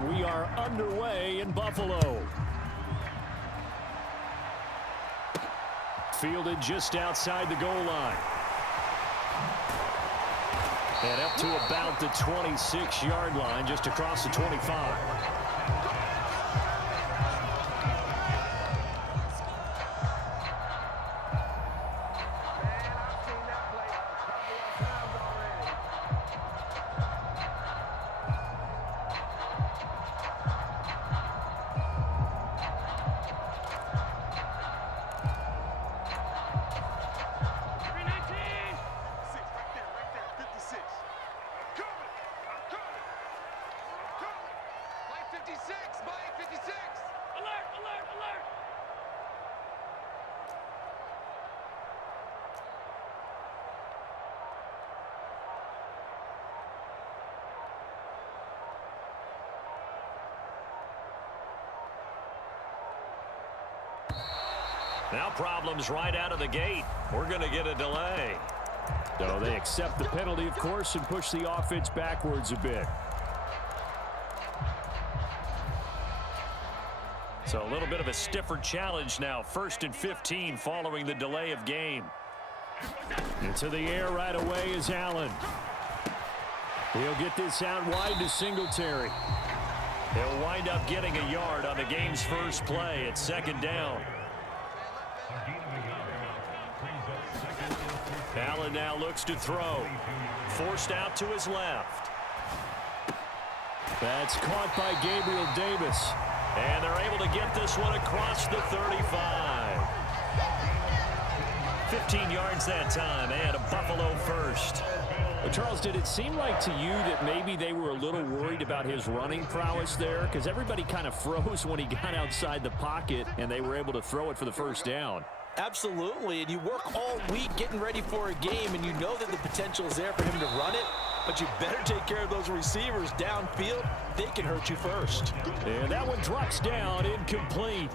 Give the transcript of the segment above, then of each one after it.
And we are underway in Buffalo. Fielded just outside the goal line. And up to about the 26-yard line, just across the 25. Now problems right out of the gate. We're going to get a delay. So they accept the penalty, of course, and push the offense backwards a bit. So a little bit of a stiffer challenge now. 1st and 15 following the delay of game. Into the air right away is Allen. He'll get this out wide to Singletary. He'll wind up getting a yard on the game's first play. It's 2nd down. Allen now looks to throw. Forced out to his left. That's caught by Gabriel Davis. And they're able to get this one across the 35. 15 yards that time and a Buffalo first. Well, Charles, did it seem like to you that maybe they were a little worried about his running prowess there? Because everybody kind of froze when he got outside the pocket and they were able to throw it for the first down. Absolutely, and you work all week getting ready for a game, and you know that the potential is there for him to run it, but you better take care of those receivers downfield. They can hurt you first. And that one drops down, incomplete.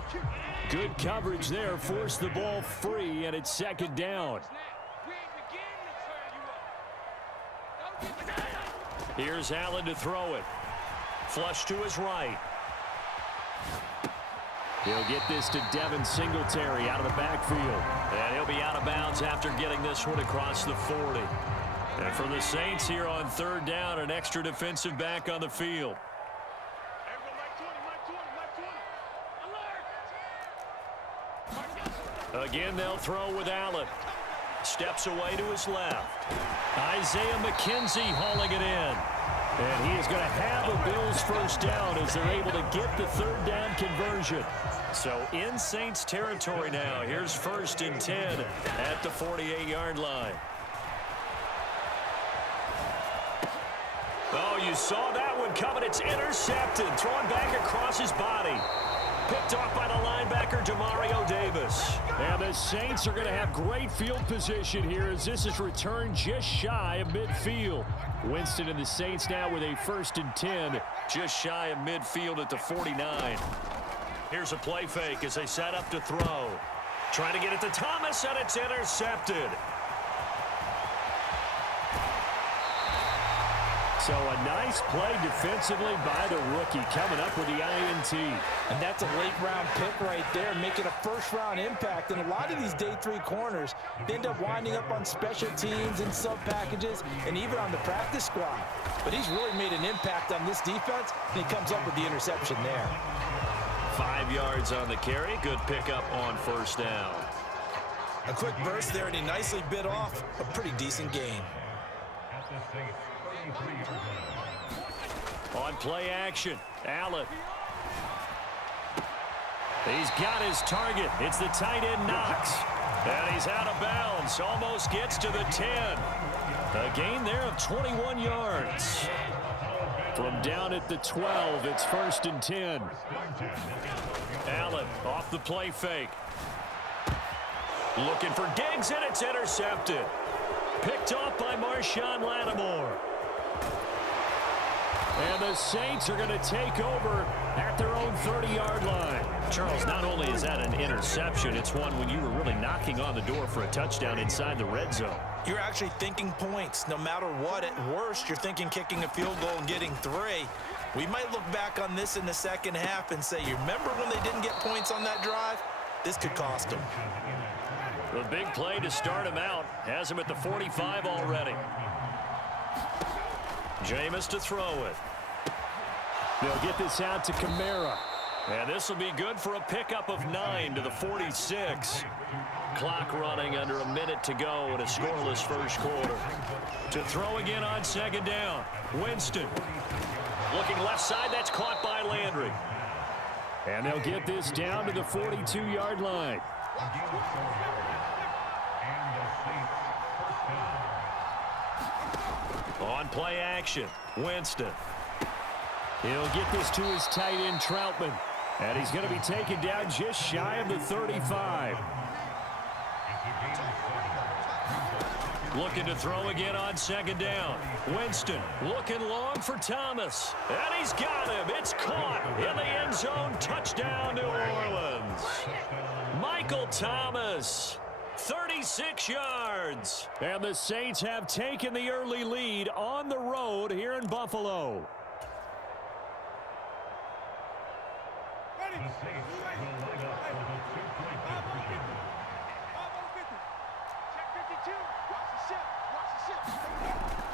Good coverage there, forced the ball free, and it's 2nd down. Here's Allen to throw it. Flush to his right. He'll get this to Devin Singletary out of the backfield. And he'll be out of bounds after getting this one across the 40. And for the Saints here on 3rd down, an extra defensive back on the field. Again, they'll throw with Allen. Steps away to his left. Isaiah McKenzie hauling it in. And he is going to have a Bills first down as they're able to get the 3rd down conversion. So in Saints territory now. Here's 1st and 10 at the 48-yard line. Oh, you saw that one coming. It's intercepted. Thrown back across his body. Picked off by the linebacker, Demario Davis. And the Saints are going to have great field position here as this is returned just shy of midfield. Winston and the Saints now with a 1st and 10, just shy of midfield at the 49. Here's a play fake as they set up to throw. Trying to get it to Thomas, and it's intercepted. So a nice play defensively by the rookie coming up with the INT. And that's a late-round pick right there, making a first-round impact. And a lot of these day 3 corners end up winding up on special teams and sub-packages and even on the practice squad. But he's really made an impact on this defense, and he comes up with the interception there. 5 yards on the carry. Good pickup on 1st down. A quick burst there, and he nicely bit off a pretty decent gain. On play action, Allen. He's got his target. It's the tight end Knox. And he's out of bounds. Almost gets to the 10. A gain there of 21 yards. From down at the 12, it's 1st and 10. Allen off the play fake. Looking for Diggs, and it's intercepted. Picked off by Marshawn Lattimore. And the Saints are going to take over at their own 30-yard line. Charles, not only is that an interception, it's one when you were really knocking on the door for a touchdown inside the red zone. You're actually thinking points. No matter what, at worst, you're thinking kicking a field goal and getting 3. We might look back on this in the second half and say, you remember when they didn't get points on that drive? This could cost them. The big play to start him out has him at the 45 already. Jameis to throw it. They'll get this out to Kamara. And this will be good for a pickup of 9 to the 46. Clock running under a minute to go in a scoreless first quarter. To throw again on second down. Winston. Looking left side, that's caught by Landry. And they'll get this down to the 42-yard line. On play action, Winston. He'll get this to his tight end, Troutman. And he's going to be taken down just shy of the 35. Looking to throw again on second down. Winston looking long for Thomas. And he's got him. It's caught in the end zone. Touchdown, New Orleans. Michael Thomas, 36 yards. And the Saints have taken the early lead on the road here in Buffalo.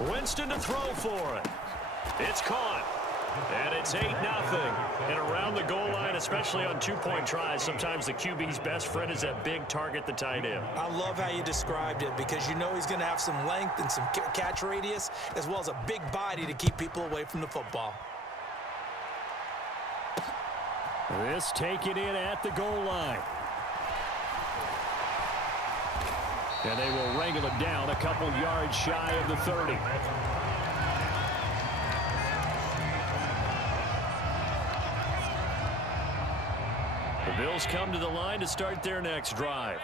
Winston to throw for it. It's caught. And it's 8-0. And around the goal line, especially on two-point tries, sometimes the QB's best friend is that big target, the tight end. I love how you described it because you know he's going to have some length and some catch radius as well as a big body to keep people away from the football. This taken in at the goal line. And they will wrangle him down a couple yards shy of the 30. The Bills come to the line to start their next drive.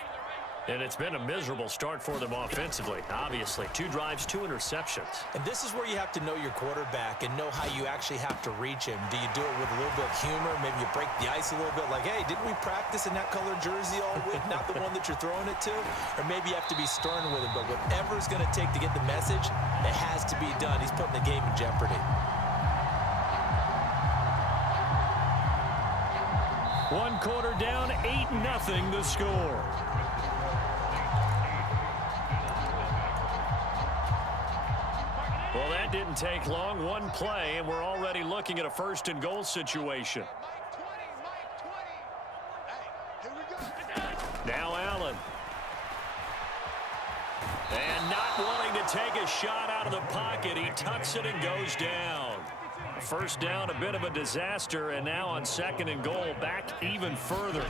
And it's been a miserable start for them offensively. Obviously, 2 drives, 2 interceptions. And this is where you have to know your quarterback and know how you actually have to reach him. Do you do it with a little bit of humor? Maybe you break the ice a little bit like, hey, didn't we practice in that color jersey all week? Not the one that you're throwing it to? Or maybe you have to be stern with him. But whatever it's going to take to get the message, it has to be done. He's putting the game in jeopardy. One quarter down, 8-0 the score. Well, that didn't take long. One play, and we're already looking at a first-and-goal situation. Now Allen. And not wanting to take a shot out of the pocket, he tucks it and goes down. First down, a bit of a disaster, and now on second and goal, back even further.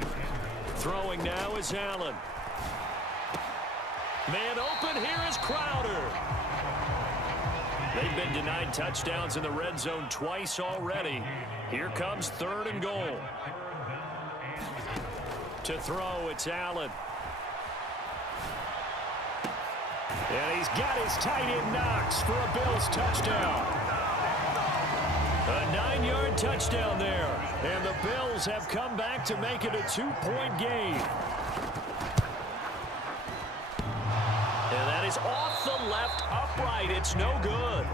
Throwing now is Allen. Man open, here is Crowder. They've been denied touchdowns in the red zone twice already. Here comes third and goal. To throw, it's Allen. And he's got his tight end Knox for a Bills touchdown. A 9-yard touchdown there. And the Bills have come back to make it a 2-point game. And that is off the left upright. It's no good.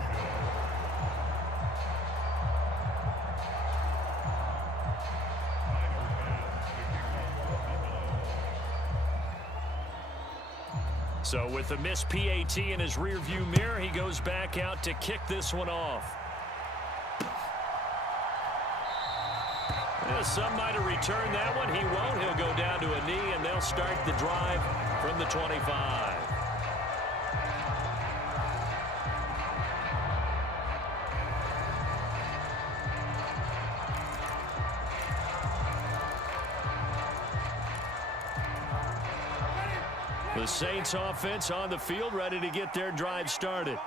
So with the missed PAT in his rearview mirror, he goes back out to kick this one off. Some might have returned that one. He won't. He'll go down to a knee, and they'll start the drive from the 25. The Saints offense on the field, ready to get their drive started.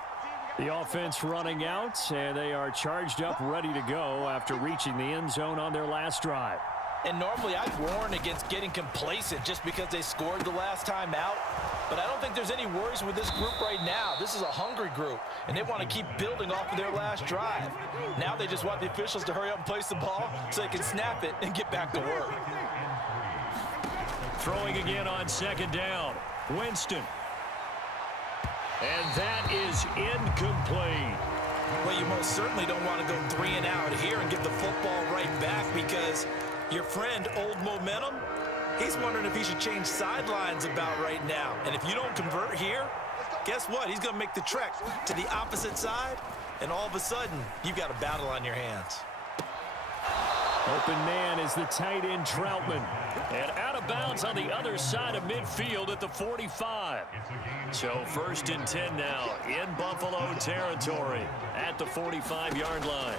The offense running out, and they are charged up, ready to go after reaching the end zone on their last drive. And normally I'd warn against getting complacent just because they scored the last time out. But I don't think there's any worries with this group right now. This is a hungry group, and they want to keep building off of their last drive. Now they just want the officials to hurry up and place the ball so they can snap it and get back to work. Throwing again on second down. Winston. And that is incomplete. Well, you most certainly don't want to go 3 and out here and give the football right back, because your friend, Old Momentum, he's wondering if he should change sidelines about right now. And if you don't convert here, guess what? He's going to make the trek to the opposite side, and all of a sudden, you've got a battle on your hands. Open man is the tight end Troutman. And out of bounds on the other side of midfield at the 45. So 1st and 10 now in Buffalo territory at the 45-yard line.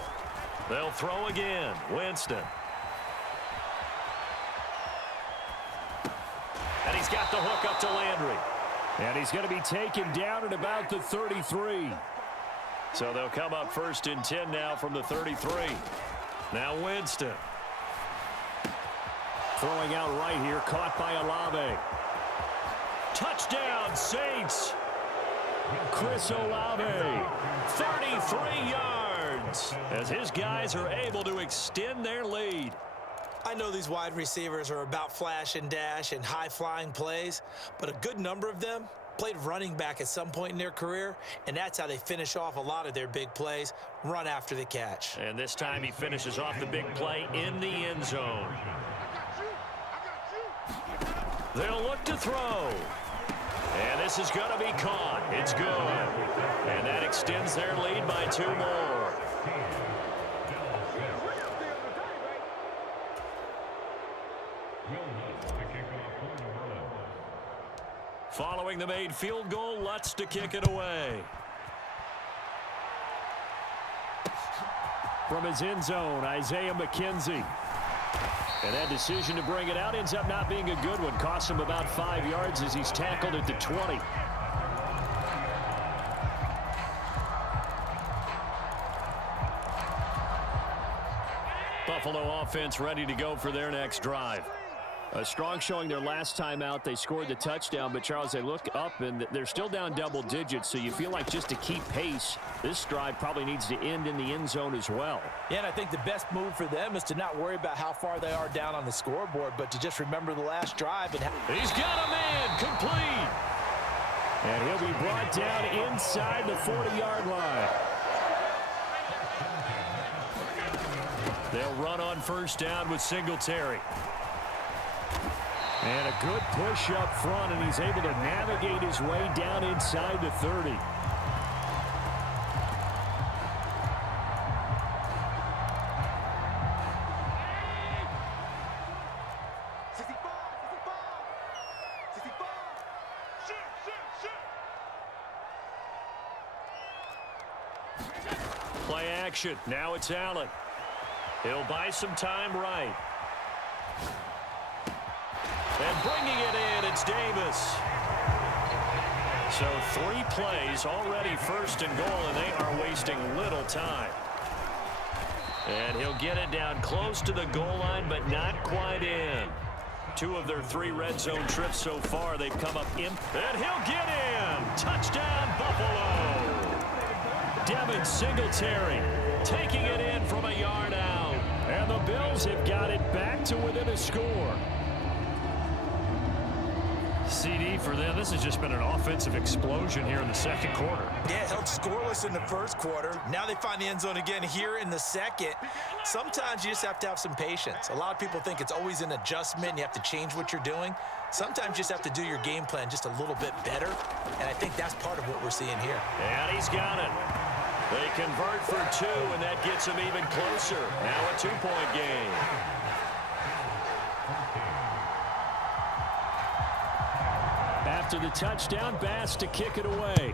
They'll throw again. Winston. And he's got the hook up to Landry. And he's going to be taken down at about the 33. So they'll come up 1st and 10 now from the 33. Now Winston. Throwing out right here, caught by Olave. Touchdown, Saints. Chris Olave, 33 yards, as his guys are able to extend their lead. I know these wide receivers are about flash and dash and high-flying plays, but a good number of them played running back at some point in their career, and that's how they finish off a lot of their big plays, run after the catch. And this time he finishes off the big play in the end zone. They'll look to throw. And this is going to be caught. It's good. And that extends their lead by 2 more. Following the made field goal, Lutz to kick it away. From his end zone, Isaiah McKenzie. And that decision to bring it out ends up not being a good one. Costs him about 5 yards as he's tackled at the 20. Buffalo offense ready to go for their next drive. A strong showing their last time out. They scored the touchdown, but Charles, they look up and they're still down double digits, so you feel like just to keep pace, this drive probably needs to end in the end zone as well. Yeah, and I think the best move for them is to not worry about how far they are down on the scoreboard, but to just remember the last drive. And he's got a man complete. And he'll be brought down inside the 40-yard line. They'll run on 1st down with Singletary. And a good push up front, and he's able to navigate his way down inside the 30. Play action. Now it's Allen. He'll buy some time right. And bringing it in, it's Davis. So 3 plays already 1st and goal, and they are wasting little time. And he'll get it down close to the goal line, but not quite in. 2 of their 3 red zone trips so far, they've come up in. And he'll get in. Touchdown, Buffalo. Devin Singletary taking it in from a yard out. And the Bills have got it back to within a score. CD for them. This has just been an offensive explosion here in the 2nd quarter. Yeah, held scoreless in the 1st quarter. Now they find the end zone again here in the 2nd. Sometimes you just have to have some patience. A lot of people think it's always an adjustment. You have to change what you're doing. Sometimes you just have to do your game plan just a little bit better. And I think that's part of what we're seeing here. And he's got it. They convert for 2, and that gets them even closer. Now a 2-point game. After the touchdown, Bass to kick it away.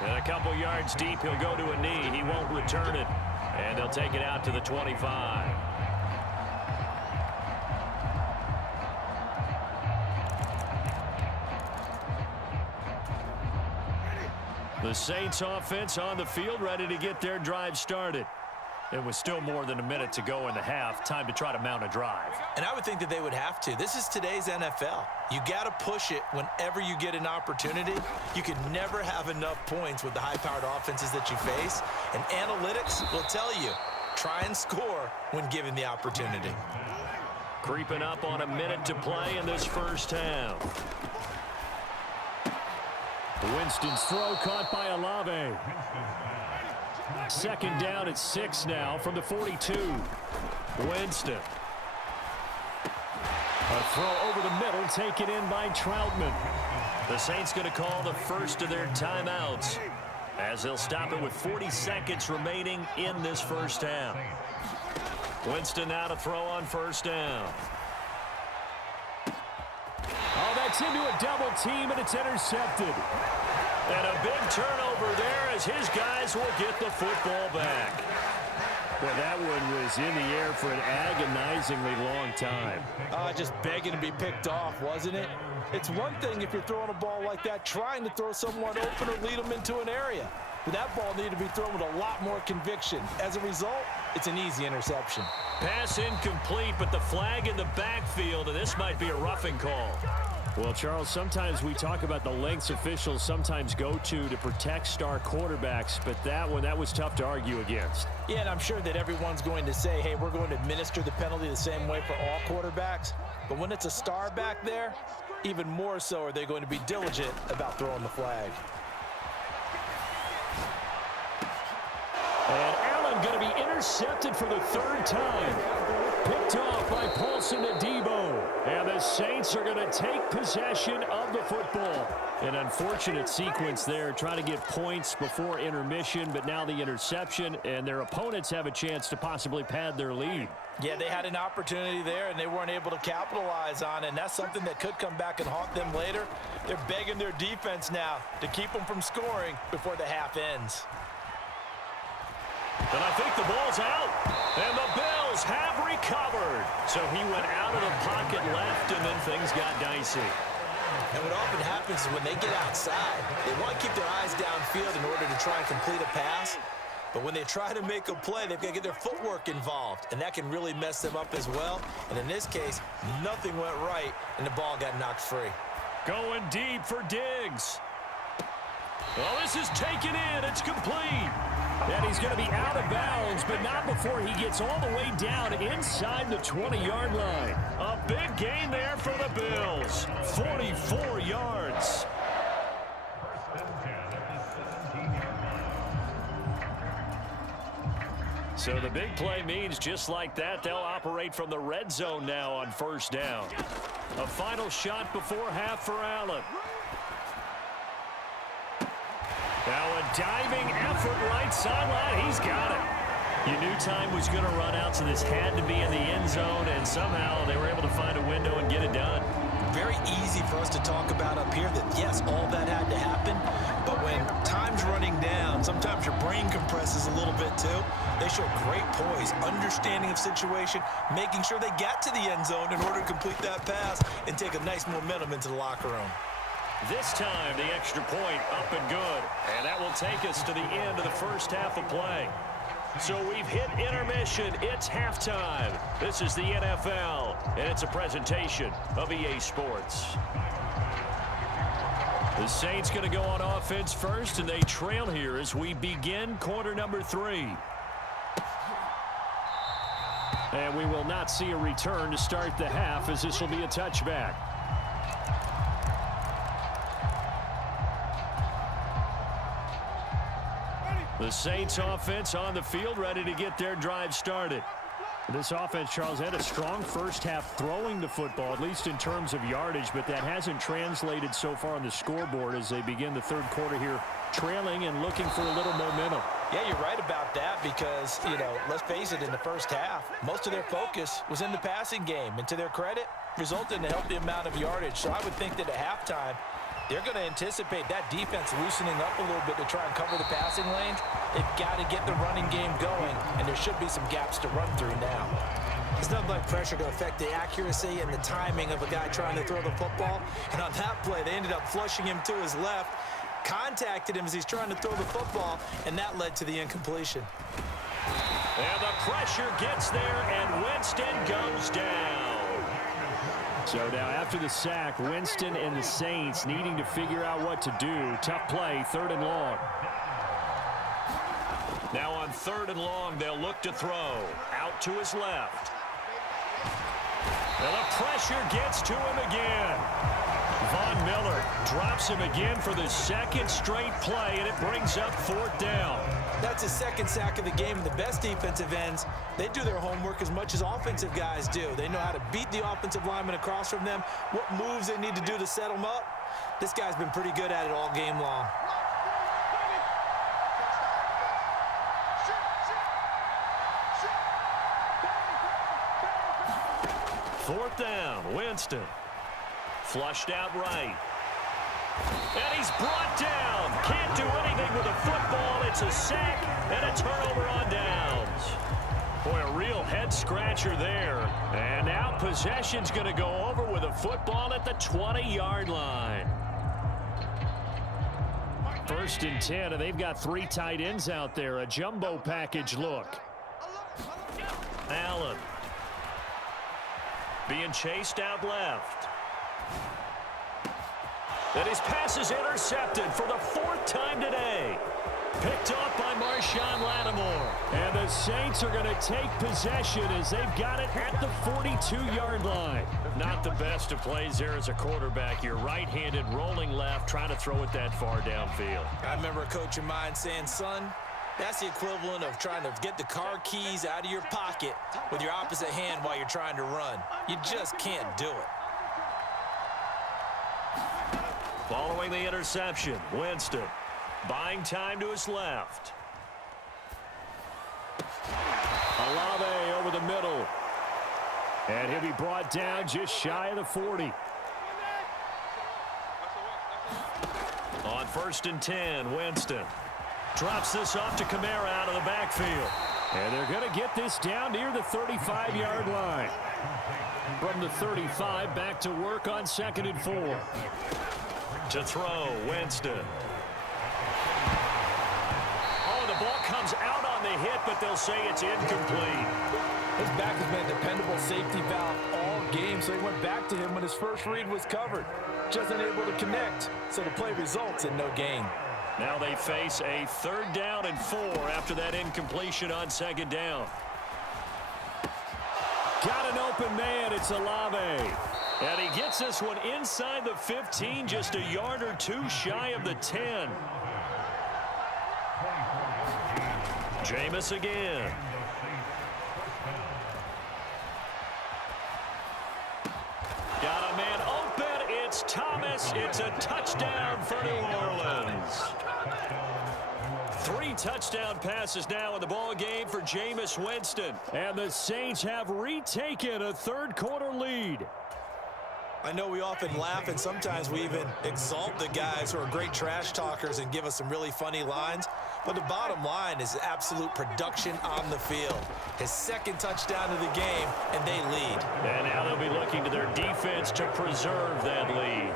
And a couple yards deep, he'll go to a knee. He won't return it. And they'll take it out to the 25. The Saints offense on the field, ready to get their drive started. It was still more than a minute to go in the half. Time to try to mount a drive. And I would think that they would have to. This is today's NFL. You got to push it whenever you get an opportunity. You can never have enough points with the high-powered offenses that you face. And analytics will tell you, try and score when given the opportunity. Creeping up on a minute to play in this 1st half. Winston's throw caught by Olave. Second down at 6 now from the 42. Winston. A throw over the middle taken in by Troutman. The Saints going to call the first of their timeouts as they'll stop it with 40 seconds remaining in this first half. Winston now to throw on first down. Oh, that's into a double team, and it's intercepted. And a big turnover there as his guys will get the football back. Well, that one was in the air for an agonizingly long time. Just begging to be picked off, wasn't it? It's one thing if you're throwing a ball like that, trying to throw someone open or lead them into an area. But that ball needed to be thrown with a lot more conviction. As a result, it's an easy interception. Pass incomplete, but the flag in the backfield, and this might be a roughing call. Well, Charles, sometimes we talk about the lengths officials sometimes go to protect star quarterbacks, but that was tough to argue against. Yeah, and I'm sure that everyone's going to say, hey, we're going to administer the penalty the same way for all quarterbacks. But when it's a star back there, even more so are they going to be diligent about throwing the flag. And Allen going to be intercepted for the third time. Picked off by Paulson Adebo. And the Saints are going to take possession of the football. An unfortunate sequence there, trying to get points before intermission, but now the interception, and their opponents have a chance to possibly pad their lead. Yeah, they had an opportunity there, and they weren't able to capitalize on it, and that's something that could come back and haunt them later. They're begging their defense now to keep them from scoring before the half ends. And I think the ball's out. And the Bills have recovered. So he went out of the pocket left, and then things got dicey. And what often happens is when they get outside, they want to keep their eyes downfield in order to try and complete a pass. But when they try to make a play, they've got to get their footwork involved, and that can really mess them up as well. And in this case, nothing went right, and the ball got knocked free. Going deep for Diggs. Well, this is taken in. It's complete. And he's going to be out of bounds, but not before he gets all the way down inside the 20-yard line. A big gain there for the Bills. 44 yards. So the big play means just like that, they'll operate from the red zone now on first down. A final shot before half for Allen. Now a diving effort right sideline. He's got it. You knew time was going to run out, so this had to be in the end zone, and somehow they were able to find a window and get it done. Very easy for us to talk about up here that, yes, all that had to happen, but when time's running down, sometimes your brain compresses a little bit too. They show great poise, understanding of situation, making sure they got to the end zone in order to complete that pass and take a nice momentum into the locker room. This time, the extra point up and good. And that will take us to the end of the first half of play. So we've hit intermission. It's halftime. This is the NFL, and it's a presentation of EA Sports. The Saints going to go on offense first, and they trail here as we begin quarter number 3. And we will not see a return to start the half, as this will be a touchback. The Saints offense on the field, ready to get their drive started. This offense, Charles, had a strong first half throwing the football, at least in terms of yardage, but that hasn't translated so far on the scoreboard as they begin the third quarter here, trailing and looking for a little momentum. Yeah, you're right about that because, let's face it, in the first half, most of their focus was in the passing game. And to their credit, resulted in a healthy amount of yardage. So I would think that at halftime, they're going to anticipate that defense loosening up a little bit to try and cover the passing lanes. They've got to get the running game going, and there should be some gaps to run through now. It's nothing like pressure to affect the accuracy and the timing of a guy trying to throw the football. And on that play, they ended up flushing him to his left, contacted him as he's trying to throw the football, and that led to the incompletion. And the pressure gets there, and Winston goes down. So now after the sack, Winston and the Saints needing to figure out what to do. Tough play, 3rd and long. Now on 3rd and long, they'll look to throw. Out to his left. And the pressure gets to him again. Von Miller drops him again for the second straight play, and it brings up 4th down. That's his second sack of the game, and the best defensive ends, they do their homework as much as offensive guys do. They know how to beat the offensive lineman across from them, what moves they need to do to set them up. This guy's been pretty good at it all game long. Fourth down, Winston. Flushed out right. And he's brought down. Can't do anything with the football. It's a sack and a turnover on downs. Boy, a real head-scratcher there. And now possession's going to go over with a football at the 20-yard line. 1st and 10, and they've got 3 tight ends out there. A jumbo package look. Allen. Being chased out left. And his pass is intercepted for the 4th time today. Picked off by Marshawn Lattimore. And the Saints are going to take possession as they've got it at the 42-yard line. Not the best of plays there as a quarterback. You're right-handed, rolling left, trying to throw it that far downfield. I remember a coach of mine saying, son, that's the equivalent of trying to get the car keys out of your pocket with your opposite hand while you're trying to run. You just can't do it. Following the interception, Winston buying time to his left. Olave over the middle. And he'll be brought down just shy of the 40. On 1st and 10, Winston drops this off to Kamara out of the backfield. And they're going to get this down near the 35-yard line. From the 35, back to work on 2nd and 4. To throw, Winston. Oh, the ball comes out on the hit, but they'll say it's incomplete. His back has been a dependable safety valve all game, so he went back to him when his first read was covered. Just unable to connect, so the play results in no gain. Now they face a 3rd down and 4 after that incompletion on 2nd down. Got an open man. It's Olave. And he gets this one inside the 15, just a yard or 2 shy of the 10. Jameis again. Got a man open. It's Thomas. It's a touchdown for New Orleans. 3 touchdown passes now in the ball game for Jameis Winston. And the Saints have retaken a 3rd quarter lead. I know we often laugh and sometimes we even exalt the guys who are great trash talkers and give us some really funny lines. But the bottom line is absolute production on the field. His 2nd touchdown of the game, and they lead. And now they'll be looking to their defense to preserve that lead.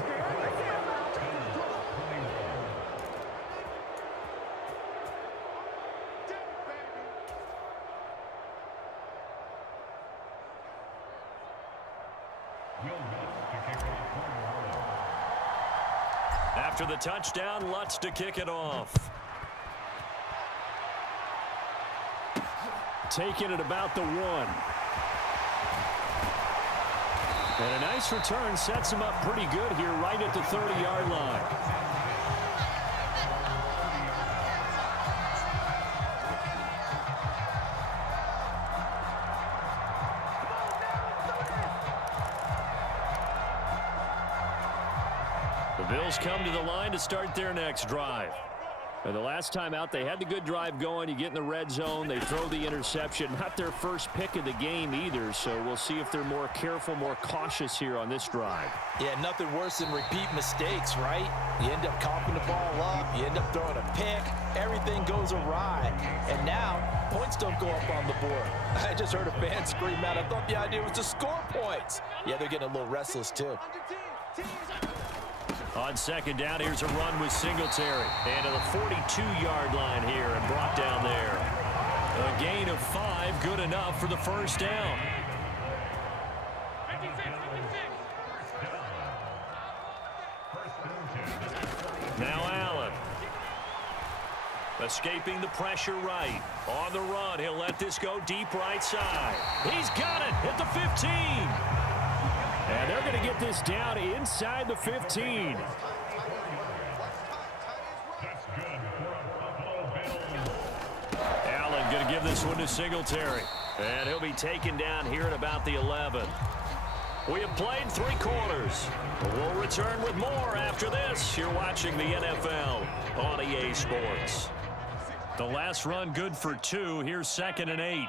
After the touchdown, Lutz to kick it off. Taking it about the 1. And a nice return sets him up pretty good here right at the 30-yard line. The Bills come to the line to start their next drive. And the last time out, they had the good drive going. You get in the red zone, they throw the interception. Not their first pick of the game either, so we'll see if they're more careful, more cautious here on this drive. Yeah, nothing worse than repeat mistakes, right? You end up coughing the ball up, you end up throwing a pick, everything goes awry. And now, points don't go up on the board. I just heard a fan scream out, I thought the idea was to score points. Yeah, they're getting a little restless too. On 2nd down, here's a run with Singletary. And to the 42-yard line here and brought down there. A gain of 5, good enough for the 1st down. Now Allen. Escaping the pressure right. On the run, he'll let this go deep right side. He's got it at the 15. to get this down inside the 15. Allen going to give this one to Singletary. And he'll be taken down here at about the 11. We have played 3 quarters. We'll return with more after this. You're watching the NFL on EA Sports. The last run good for 2. Here's 2nd and 8.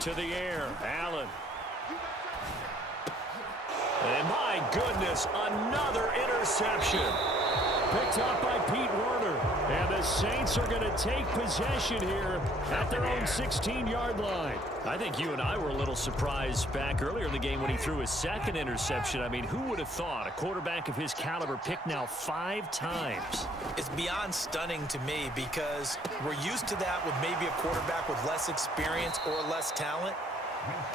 To the air, Allen. And my goodness, another interception. Picked up by Pete Werner. And the Saints are going to take possession here at their own 16-yard line. I think you and I were a little surprised back earlier in the game when he threw his 2nd interception. I mean, who would have thought a quarterback of his caliber picked now 5 times? It's beyond stunning to me because we're used to that with maybe a quarterback with less experience or less talent.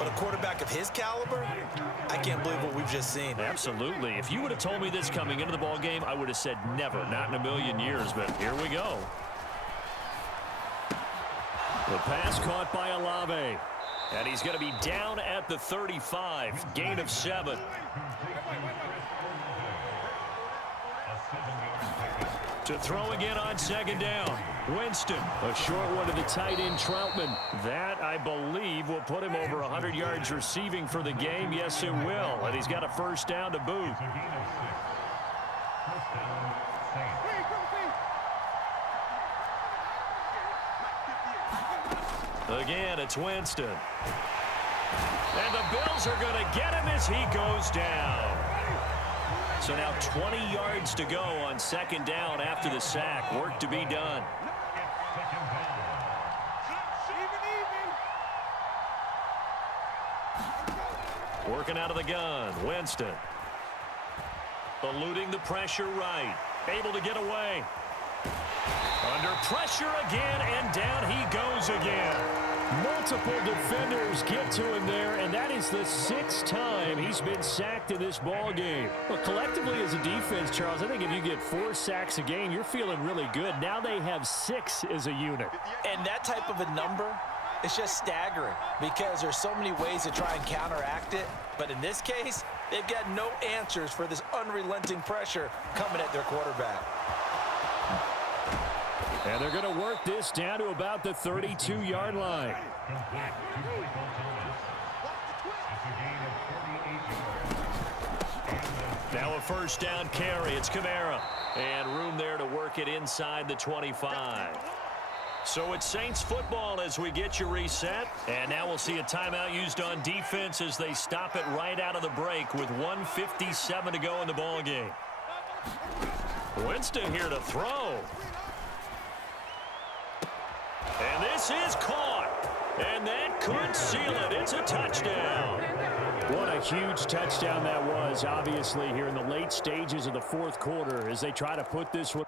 But a quarterback of his caliber, I can't believe what we've just seen. Absolutely. If you would have told me this coming into the ball game, I would have said never, not in a million years. But here we go. The pass caught by Olave. And he's going to be down at the 35. Gain of 7. To throw again on 2nd down. Winston, a short one to the tight end, Troutman. That, I believe, will put him over 100 yards receiving for the game. Yes, it will. And he's got a 1st down to boot. Again, it's Winston. And the Bills are going to get him as he goes down. So now 20 yards to go on 2nd down after the sack. Work to be done. Working out of the gun, Winston. Eluding the pressure right. Able to get away. Under pressure again, and down he goes again. Multiple defenders get to him there, and that is the 6th time he's been sacked in this ball game. Well, collectively as a defense, Charles, I think if you get 4 sacks a game, you're feeling really good. Now they have 6 as a unit. And that type of a number, it's just staggering because there's so many ways to try and counteract it. But in this case, they've got no answers for this unrelenting pressure coming at their quarterback. And they're going to work this down to about the 32-yard line. Now a 1st down carry. It's Kamara. And room there to work it inside the 25. So it's Saints football as we get you reset. And now we'll see a timeout used on defense as they stop it right out of the break with 1:57 to go in the ball game. Winston here to throw. And this is caught. And that could seal it. It's a touchdown. What a huge touchdown that was, obviously, here in the late stages of the 4th quarter as they try to put this one.